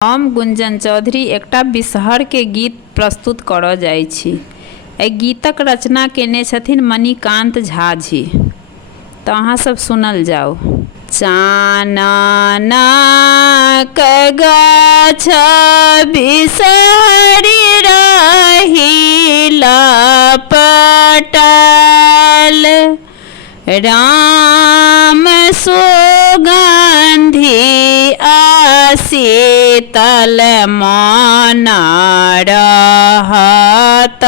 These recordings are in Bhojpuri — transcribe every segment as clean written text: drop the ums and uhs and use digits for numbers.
हम गुंजन चौधरी एकटा बिषहर के गीत प्रस्तुत करऽ जाइ छी। एहि गीतक रचना केने छथिन मणिकांत झा जी। तो अहाँ सब सुनल जाओ। चाननक गाछ बिषहरि रही लपटल, राम सुगंधि शीतल मन रहत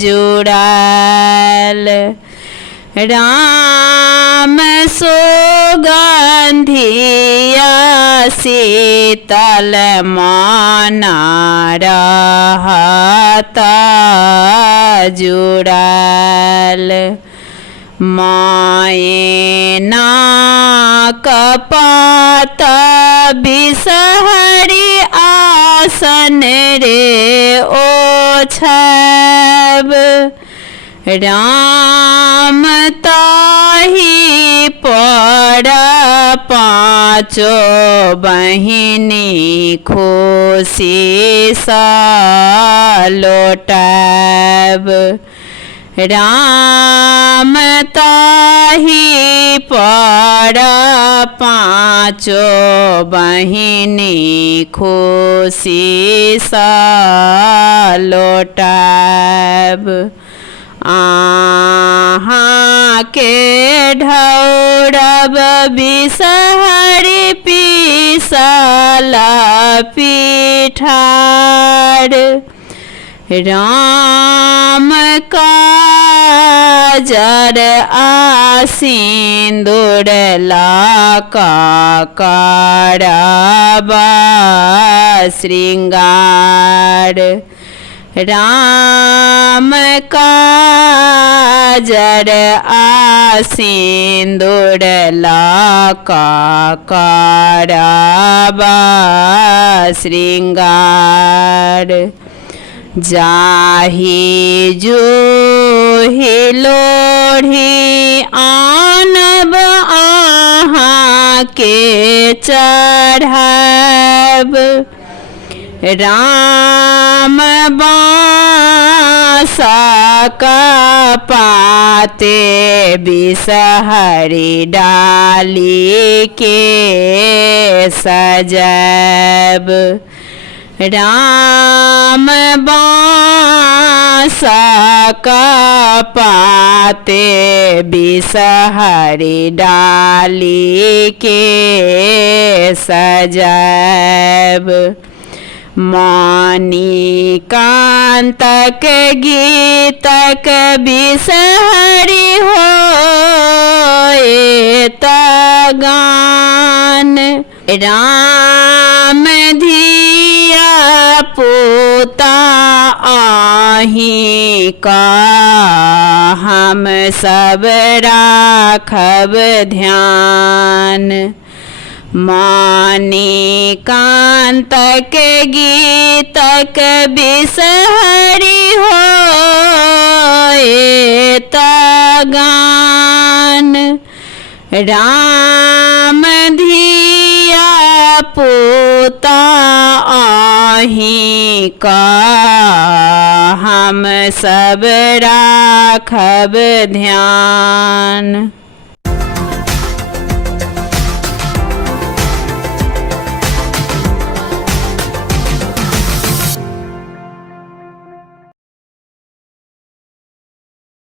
जुड़ल। राम सुगंधि शीतल मन रहत जुड़ल। मैना कपात बिषहरि आसन रे ओछब, राम ताहि पर पाँचो बहिनी खुशी सा लोटब। राम ताहि पर पाँचो बहिनी खुशी सा लोटब। आहाँ के ढौरब बिषहरि पीसल पीठार, राम काजर सिंदूर लाका करब श्रृंगार। राम काजर सिंदूर लाका करब श्रृंगार। जाहि जूहि लोढ़ी आनब आहाँ के चढ़ब, राम बाँसक पाते बिषहरि डाली के सजब। राम बाँसक पाते बिषहरि डाली के सजब। मणिकांतक गीतक बिषहरि होए त गान, राम धिया पुता आहि का हम सब राखब ध्यान। मणिकांतक गीतक बिषहरि होए त गान, राम धिया पुता आहि का हम सब राखब ध्यान।